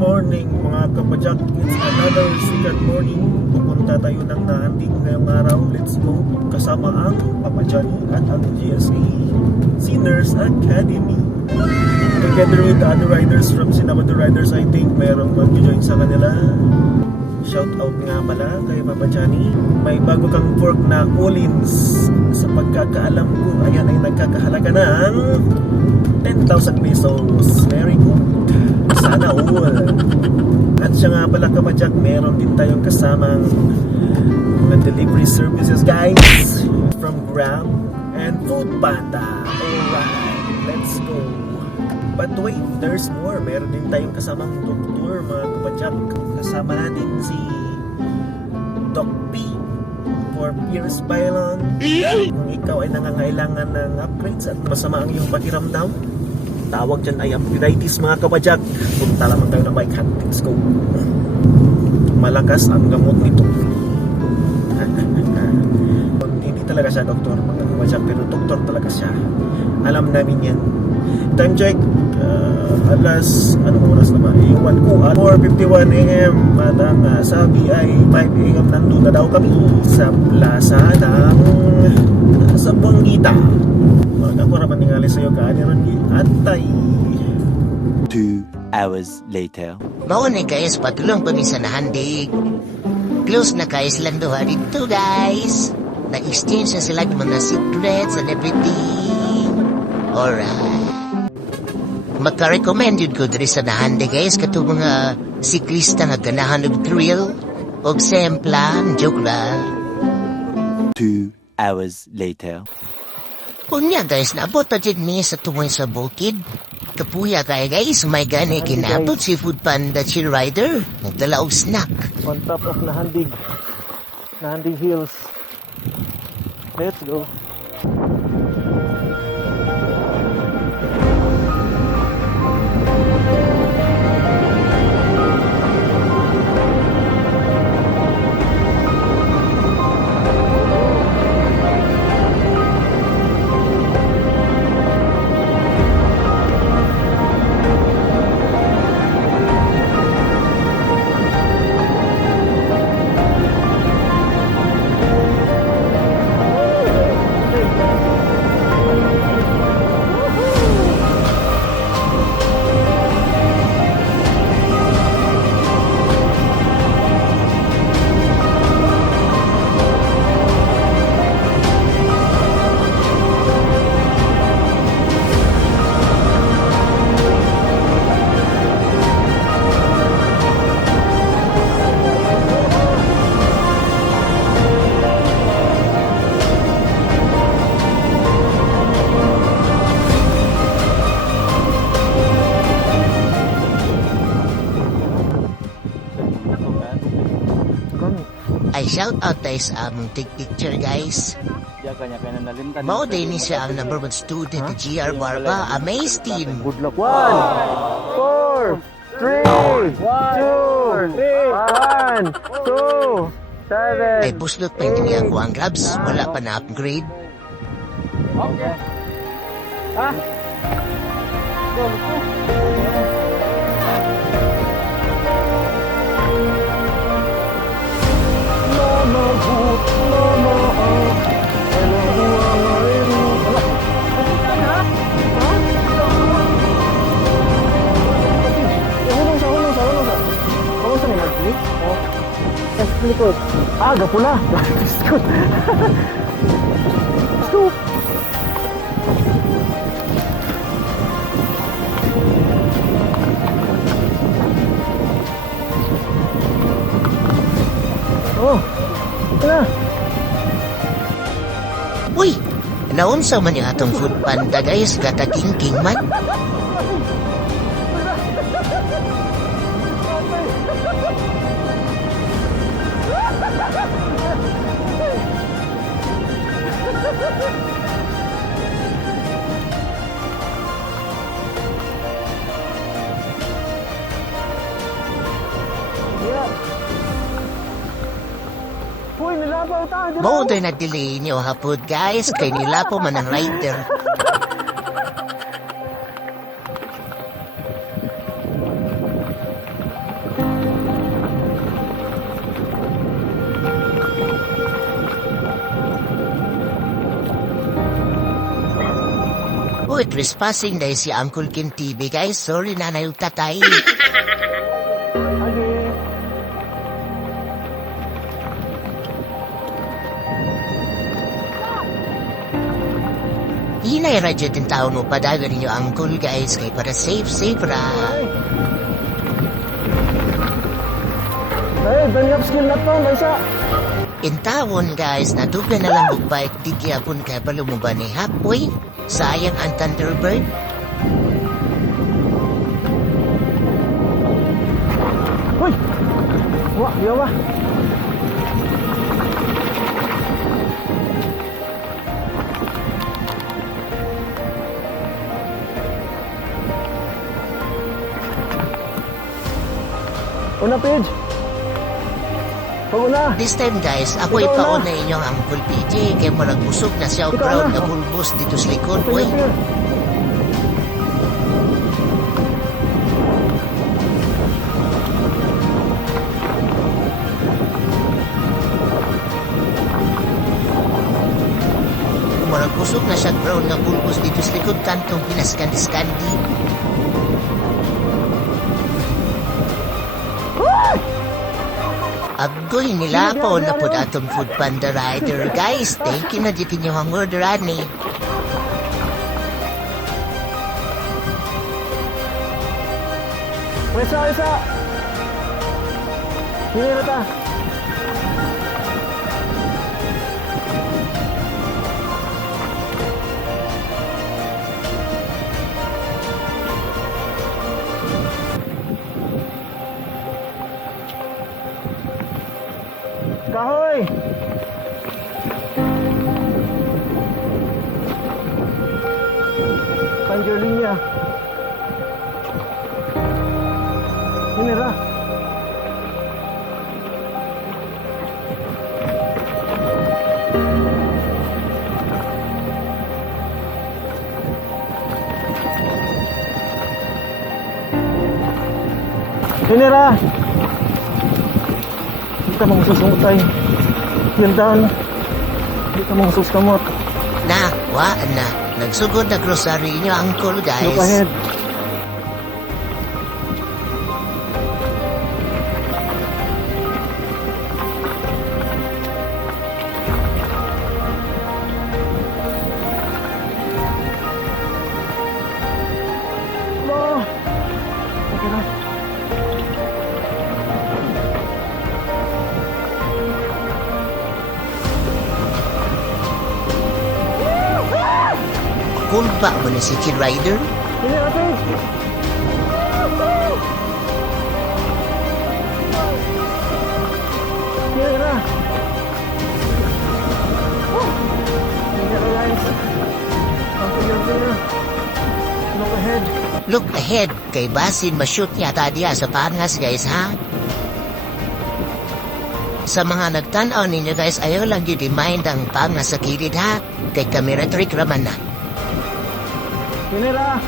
morning mga kapadyak. It's another secret morning. Pupunta tayo ng nahanding ngayong araw. Let's go. Kasama ang Papa Johnny at ang GSA Sinners Academy. Together with the other riders from Sinabado Riders, I think mayroong mag-join sa kanila. Shout out nga pala kay Papa Johnny. May bago kang fork na Olins. Sa pagkakaalam ko, ayan ay nagkakahalaga ng 10,000 pesos. Very good. Sana all. At siya nga pala kapadyak, meron din tayong kasamang delivery services guys from Grab and Foodpanda. Alright, let's go. But wait, there's more. Meron din tayong kasamang doktor mga kapadyak. Kasama natin si Doc P for Pierce Bailon. Kung ikaw ay nangangailangan ng upgrades at masama ang iyong pakiramdam, tawag dyan ay arthritis mga kapadyak. Punta lamang tayo ng bike hunt. Let's go. Malakas ang gamot nito. Hindi talaga siya doktor mga kapadyak, pero doktor talaga siya. Alam namin yan. Time check, alas, anong oras naman? Iwan ko, 4:51 AM. At ang sabi ay 5 AM nandun na daw kami sa plaza ng sa Buangita. Magkakura maningali sa'yo ka, Aniron Atay. 2 hours later. Mao ni guys, patulong pa mi sa nahandig. Close na guys lang doha dito guys. Nag-exchange na sila ng mga secrets and everything. Alright. Magka-recommended ko diri sa nahandig guys kato mga siklista nga ganahan og thrill og semplan, joke lang. 2 hours later. Unya guys, naabot pa dyan mi sa tungoy sa bukid. Kapuya kaya guys, may gani kinabot si Foodpanda Chill Rider. Nagdala og snack. On top of Nahandig Hills. Let's go. Ay shout out tayo sa among picture guys. Mao din ni siya ang number 1 student ni GR Barba, Amaze Team. Good luck. 1, 4, 3, 2, 1, 2, 7. Ay buslot pa hindi niya kuha ang grabs, wala pa na upgrade. Okay. Ah. Go. Likod. Ah, gapula. Likod. Stop. Oh. Tara. Uy, naunsa man yung atong Foodpanda guys, kataking-king man. Mao do'y na-delay niyo hapod guys, kay nila po man ang rider. trespassing dahil si Uncle Ken TV guys. Sorry na yung tatay. Hinay radyo din taon mo padagan ninyo Uncle guys. Kay para safe ra. Ay, banyap skill na to, Maisa. In tawon guys, natuga na lang og bike di gyapon kay palumuban ni halfway. Sayang ang Thunderbird. Uy! Wah, yawa. Una page. Paguna. This time guys, ako Ikaw ipaon na. na inyong Uncle PJ kay murag busog na siya og Ikaw proud na. na bulbos dito sa likod. Uy, murag busog na siya proud na bulbos dito sa likod kantong pinaskandi-skandi. Agoy nila po na po atong food panda rider. Guys, thank you na di pinyong order ani. Isa. Hindi na ta. Kahoy! Panjolinya. Ini ra. Ini ra. Kita mangsusungtay. Yandan. Kita mangsuskamot. Na, wa na. Nagsugod na grocery niyo Uncle Look guys. ahead. Okay na. Kulpa mo na si Kid Rider? Ini natin. Ini na. Ini na guys. Ang pagyantin na. Look ahead. Look ahead kay basin ma-shoot yata diya sa pangas guys ha. Sa mga nagtanaw ninyo guys, ayaw lang yun i-mind ang pangas sa kilid ha. Kay camera trick raman na. Ini na.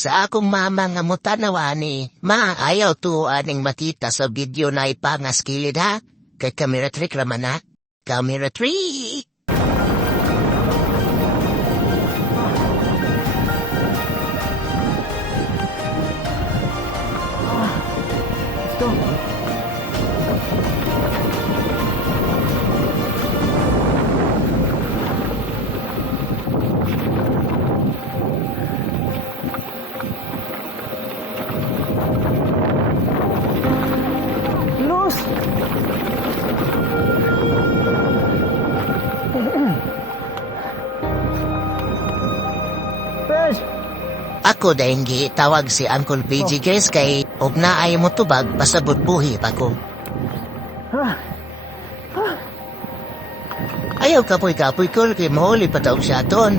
Sa akong mama nga mutanawa ni, maayaw to aning makita sa video na ipangas kilid ha. Kay camera trick raman na. Camera trick! Let's go. Los! Pej! Ako dahil tawag si Uncle PG guys kay og naay mo tubag pasabot buhi pa ko. Ah, Ayaw kapoy-kapoy ko kay mahuli pa taog siya doon.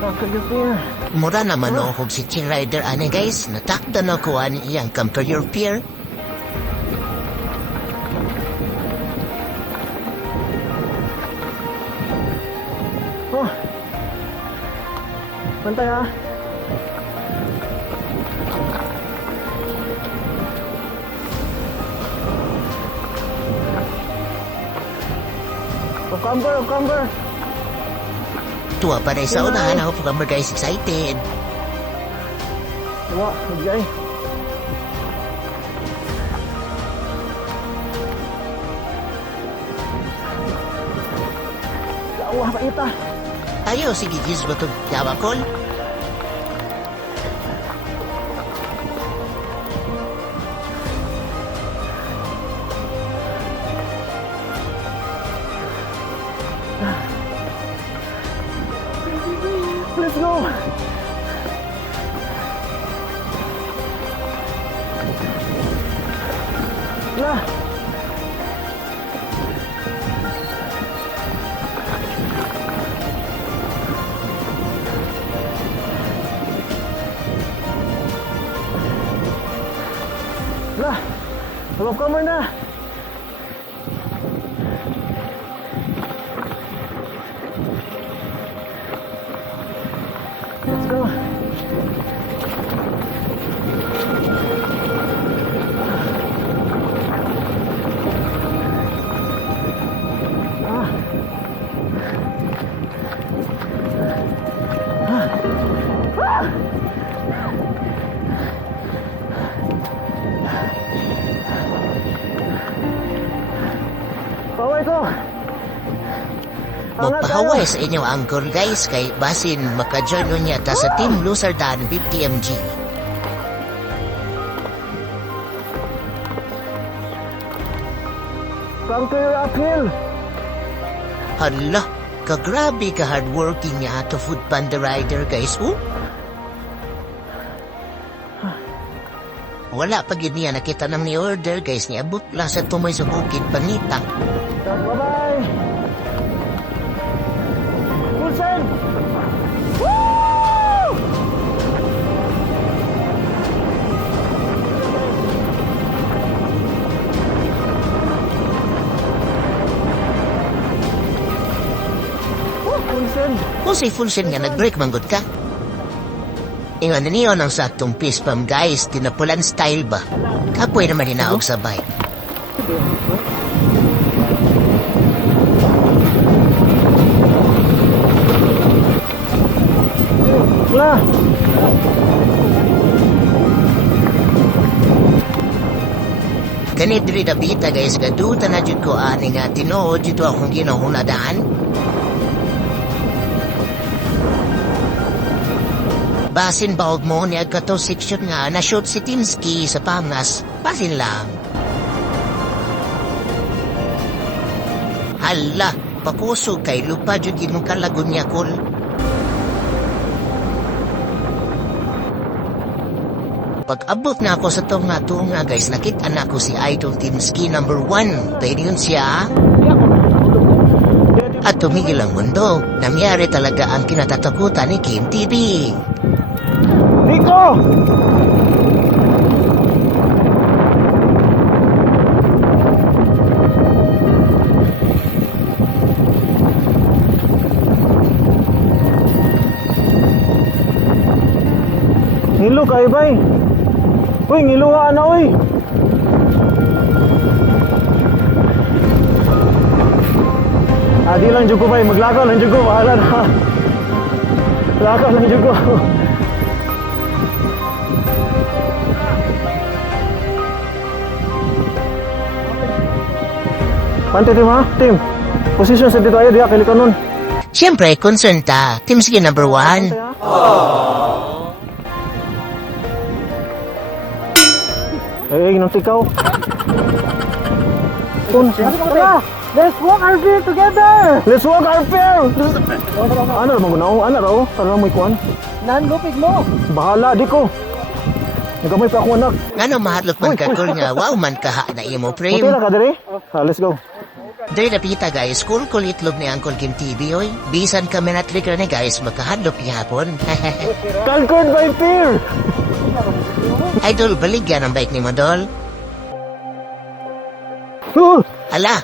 kakayutin. Mura naman ako si Chin Rider ani guys. Natakdan ako ani iyang come to your fear. Pantay ha. Camber. Tuwa pa rin sa unahan ako po guys, excited. Wah, okay. Wah, paita. Ayo, sige, gis ba ito yawa call? Let's go. Lah. Lah. Hello, camera na. Let's go. Paway ko. Magpahaway sa inyong angkor guys kay basin makajoin nun niya ta sa Team Luzardan 50mg. Come to your uphill. Hala, kagrabe ka hardworking niya ato food panda rider guys. Wala pa gid niya nakita nang ni order guys niya abot lang sa tumoy sa bukid panita. Bye-bye. Full send. Woo! Full send. Kung si full send nga nag-break manggod ka. Ingon na niyo ng saktong fist pump guys, tinapulan style ba? Kapoy naman hinaog sa bike. Wala. Ganit rin nabita guys, gaduta na dyan ko ani nga tinood dito akong ginahunadaan. Basin baog mo niya kato section nga na-shoot si Tinsky sa Pangas. Basin lang. Hala, pakusog kay lupa dyan ginong kalagon niya kol. Pag-abot na ako sa tunga guys, nakita na ako si Idol Tinsky #1. Pwede yun siya. At tumigil ang mundo. Nangyari talaga ang kinatatakutan ni Kim TV. Nico! Ngilo kay bay. Uy, ngiluha na uy. Di lang jugo bay, maglakaw lang jugo, bahala na. Lakaw lang jugo. Pante tim ha, tim. Position sa dito ayo dia kali kanon. Siyempre, concern ta. Tinsky #1. Eh, nang tikaw. Let's walk our fear together. Let's walk our fear. Ano ra mo gunaw? Ano ra o? Para mo ikuan. Nan lupig mo. Bahala di ko. Nagamay pa ako anak. Ngano mahatlok man ka kol nga wow man kaha na imo Okay frame. na ka diri? Let's go. Diri napita guys, cool itlog ni Uncle Kim TV oy. Bisan kami na trigger ni guys, magkahadlok hapon. Conquered by fear. Idol, baligyan ang bike ni Modol. Ala,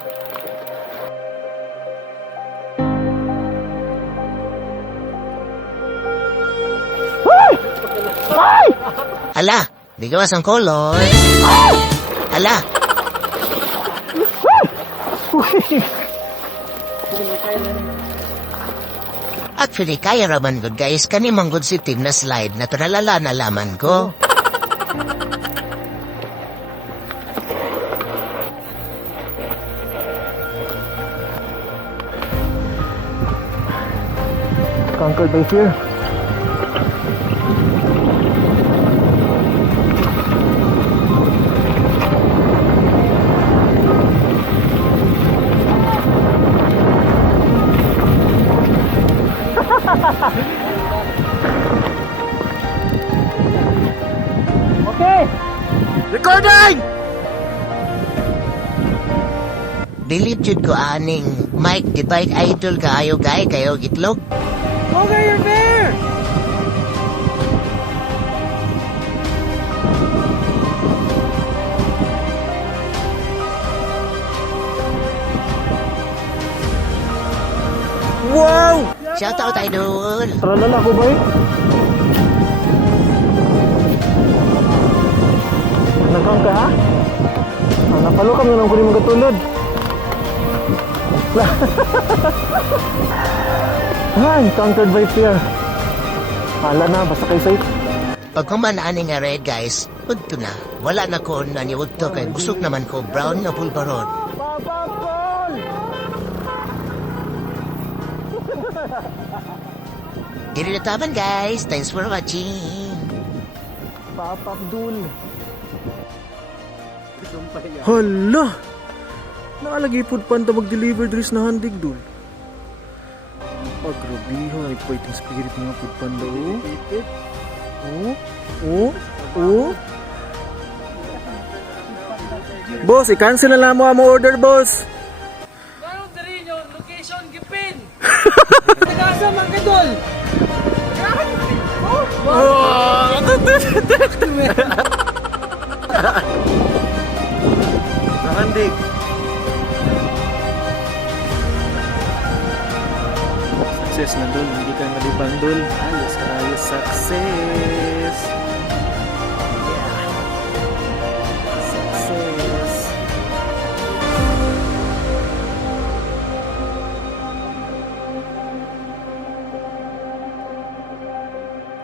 Ala, di gawas ang kolor. Ala. Actually, kaya raman good guys, kanimang good si team na slide na tralala na laman ko. Conquered by fear. Okay! Recording! Delete jud ko aning Mike the Bike Idol kaayo kayo gitlog. Okay, you're there! Wow! Shout out idol. Tralala ko ba eh? Nakang ka ha? Napalo kami nang kunin magatulod. Conquered by fear. Hala na, basta kay safe. Pag kumanaan nga red guys, udto na. Wala na ko na ni udto kay busog naman ko brown nga pulbaron. Papapol! Dili na taban guys. Thanks for watching. Papapdul. Hala! Naalagi po pa na mag-deliver dres na handig dul. Pagrabiha, ay fighting spirit mga po panda oh. Boss, i-cancel na lang mo ang order, boss. Ganun na rin yung location gipin. Nagasa mga kadol. Handig. Success na dul, hindi ka malibang dul. Ayos, success.